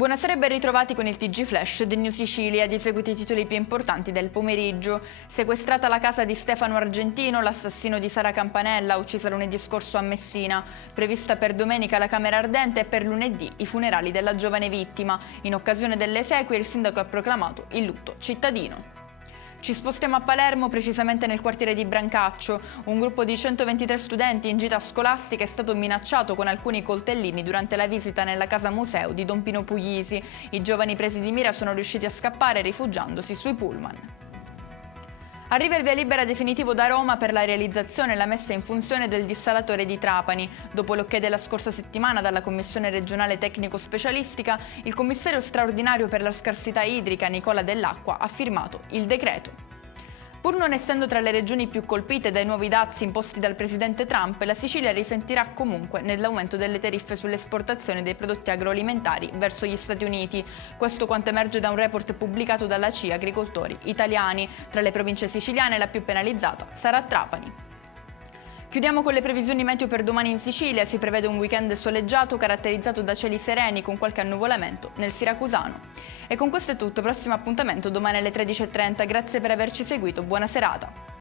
Buonasera e ben ritrovati con il TG Flash del New Sicilia. Di seguito i titoli più importanti del pomeriggio. Sequestrata la casa di Stefano Argentino, l'assassino di Sara Campanella, uccisa lunedì scorso a Messina. Prevista per domenica la Camera Ardente e per lunedì i funerali della giovane vittima. In occasione delle esequie il sindaco ha proclamato il lutto cittadino. Ci spostiamo a Palermo, precisamente nel quartiere di Brancaccio. Un gruppo di 123 studenti in gita scolastica è stato minacciato con alcuni coltellini durante la visita nella casa museo di Don Pino Puglisi. I giovani presi di mira sono riusciti a scappare rifugiandosi sui pullman. Arriva il via libera definitivo da Roma per la realizzazione e la messa in funzione del dissalatore di Trapani. Dopo l'ok della scorsa settimana dalla Commissione regionale tecnico-specialistica, il commissario straordinario per la scarsità idrica Nicola Dell'Acqua ha firmato il decreto. Pur non essendo tra le regioni più colpite dai nuovi dazi imposti dal presidente Trump, la Sicilia risentirà comunque nell'aumento delle tariffe sulle esportazioni dei prodotti agroalimentari verso gli Stati Uniti. Questo quanto emerge da un report pubblicato dalla CIA Agricoltori Italiani. Tra le province siciliane la più penalizzata sarà Trapani. Chiudiamo con le previsioni meteo per domani in Sicilia. Si prevede un weekend soleggiato caratterizzato da cieli sereni con qualche annuvolamento nel siracusano. E con questo è tutto, prossimo appuntamento domani alle 13:30. Grazie per averci seguito, buona serata.